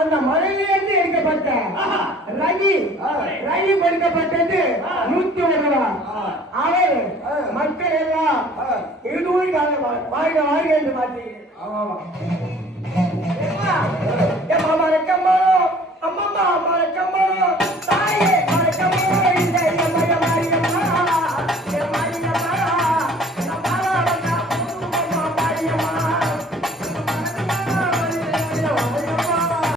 அந்த மலையிலிருந்து எடுக்கப்பட்ட ரவி கொடுக்கப்பட்டது 101 ரூபா. அவர் மக்கள் எல்லாம் 200 வாழ்க வாழ்க என்று மாற்றி